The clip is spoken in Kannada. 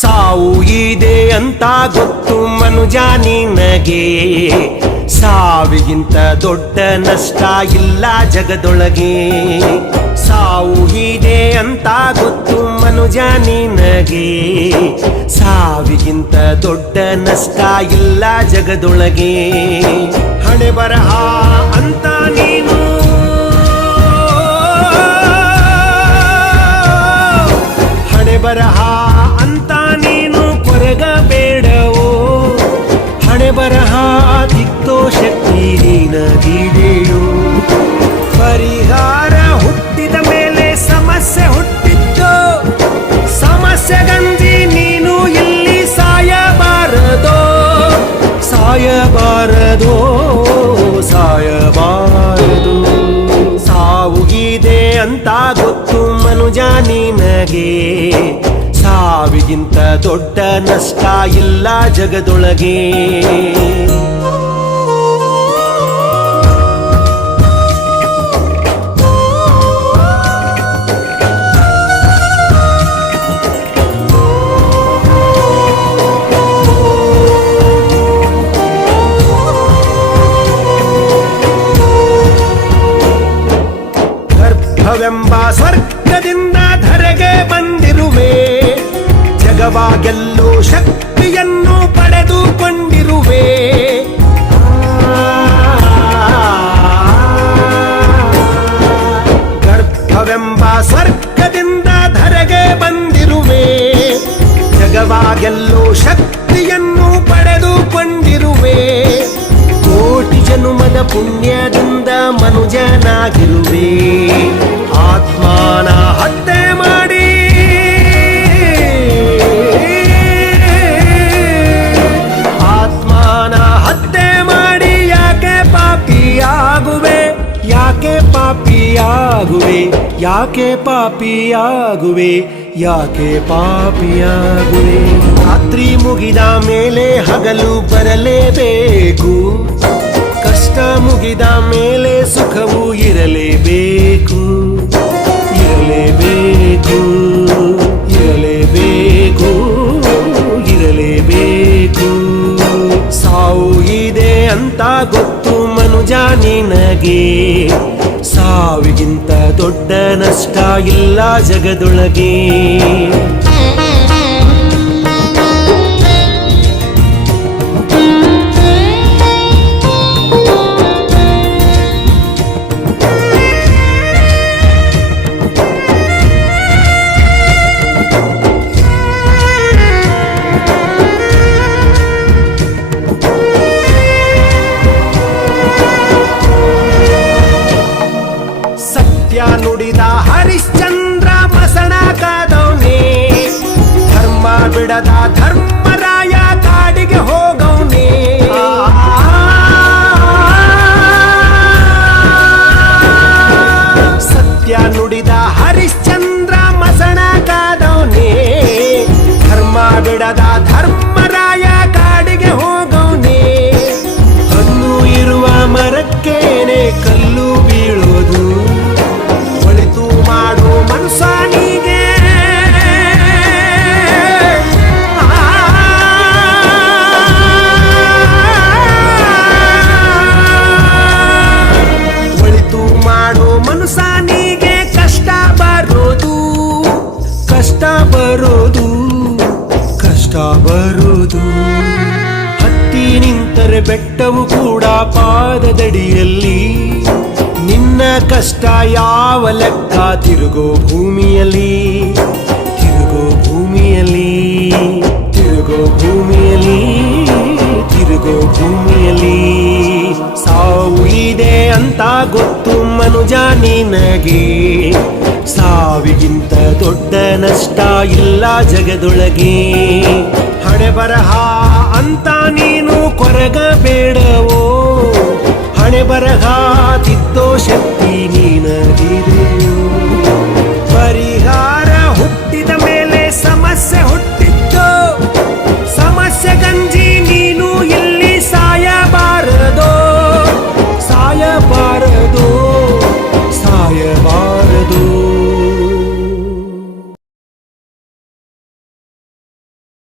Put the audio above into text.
ಸಾವು ಇದೆ ಅಂತ ಗೊತ್ತು ಮನುಜ ನಿನಗೆ, ಸಾವಿಗಿಂತ ದೊಡ್ಡ ನಷ್ಟ ಇಲ್ಲ ಜಗದೊಳಗೆ. ಸಾವು ಇದೆ ಅಂತ ಗೊತ್ತು ಮನುಜ ನಿನಗೆ, ಸಾವಿಗಿಂತ ದೊಡ್ಡ ನಷ್ಟ ಇಲ್ಲ ಜಗದೊಳಗೆ. ಹಣೆ ಬರಹ ಅಂತ ನೀನು ಹಣೆ ಬರಹ ಅಂತ ನೀನು ಕೊರಗಬೇಡವೋ, ಹಣೆ ಬರಹ ತಿತ್ತೋ ಶಕ್ತಿ ನಿನಗಿದೆಯೋ. ಪರಿಹಾರ ಹುಟ್ಟಿದ ಮೇಲೆ ಸಮಸ್ಯೆ ಹುಟ್ಟಿತ್ತು, ಸಮಸ್ಯೆಗಂಜಿ ನೀನು ಇಲ್ಲಿ ಸಾಯಬಾರದೋ, ಸಾಯಬಾರದೋ, ಸಾಯಬಾರದು. ಸಾವುಗಿದೆ ಅಂತ ಗೊತ್ತು ಮನುಜ ನಿನಗೆ, ಸಾವಿಗಿಂತ ದೊಡ್ಡ ನಷ್ಟ ಇಲ್ಲ ಜಗದೊಳಗೆ. ಗರ್ಭವೆಂಬ ಸ್ವರ್ಗದಿಂದ ಧರೆಗೆ ಬಂದಿರುವೆ, ಜಗವ ಗೆಲ್ಲೋ ಶಕ್ತಿಯನ್ನು ಪಡೆದುಕೊಂಡಿರುವೆ. ಗರ್ಭವೆಂಬ ಸ್ವರ್ಗದಿಂದ ಧರೆಗೆ ಬಂದಿರುವೆ, ಜಗವ ಗೆಲ್ಲೋ ಶಕ್ತಿಯನ್ನು ಪಡೆದುಕೊಂಡಿರುವೆ. ಕೋಟಿ ಜನುಮದ ಪುಣ್ಯದಿಂದ ಮನುಜನಾಗಿರುವೆ, ಆತ್ಮಾನ ಹತ್ಯೆ ಮಾಡಿ ಯಾಕೆ ಪಾಪಿಯಾಗುವೆ, ಯಾಕೆ ಪಾಪಿಯಾಗುವೆ, ಯಾಕೆ ಪಾಪಿಯಾಗುವೆ. ರಾತ್ರಿ ಮುಗಿದ ಮೇಲೆ ಹಗಲು ಬರಲೇಬೇಕು, ಕಷ್ಟ ಮುಗಿದ ಮೇಲೆ ಸುಖವು ಇರಲೇಬೇಕು, ಇರಲೇಬೇಕು, ಇರಲೇಬೇಕು, ಇರಲೇಬೇಕು. ಸಾವು ಇದೆ ಅಂತ ಗೊತ್ತು ಮನುಜ ನಿನಗೆ, ಸಾವಿಗಿಂತ ದೊಡ್ಡ ನಷ್ಟ ಇಲ್ಲ ಜಗದೊಳಗೆ. ನುಡಿದ ಹರಿಶ್ಚಂದ್ರ ಮಸಣ ಕಾದವನೇ, ಧರ್ಮ ಬಿಡದ ಧರ್ಮರಾಯ ಕಾಡಿಗೆ ಹೋಗವನೇ. ಸತ್ಯ ನುಡಿದ ಹರಿಶ್ಚಂದ್ರ ಮಸಣ ಕಾದವನೇ, ಧರ್ಮ ಬಿಡದ ಧರ್ಮರಾಯ ಕಾಡಿಗೆ ಹೋಗವನೇ. ಹಣ್ಣು ಇರುವ ಮರಕ್ಕೇನೆ ಕಲ್ಲು ಬೀಳೋದು, ಮಾಡು ಮನುಷ್ಯನಿಗೆ ಒಳಿತು ಮಾಡು ಮನುಷ್ಯನಿಗೆ ಕಷ್ಟ ಬರೋದು, ಕಷ್ಟ ಬರೋದು, ಕಷ್ಟ ಬರೋದು. ಹತ್ತಿ ನಿಂತರೆ ಬೆಟ್ಟವು ಕೂಡ ಪಾದದಡಿಯಲ್ಲಿ, ನಿನ್ನ ಕಷ್ಟ ಯಾವ ಲೆಕ್ಕ ತಿರುಗೋ ಭೂಮಿಯಲ್ಲಿ, ತಿರುಗೋ ಭೂಮಿಯಲ್ಲಿ, ತಿರುಗೋ ಭೂಮಿಯಲ್ಲಿ. ತಿರುಗೋ ಭೂಮಿಯಲ್ಲಿ ಸಾವು ಇದೆ ಅಂತ ಗೊತ್ತು ಮನುಜ ನಿನಗೆ. ಸಾವಿಗಿಂತ ದೊಡ್ಡ ನಷ್ಟ ಇಲ್ಲ ಜಗದೊಳಗೆ. ಹಣೆ ಬರಹ ಅಂತ ನೀನು ಕೊರಗಬೇಡವೋ, ಹಣೆ ಬರಹ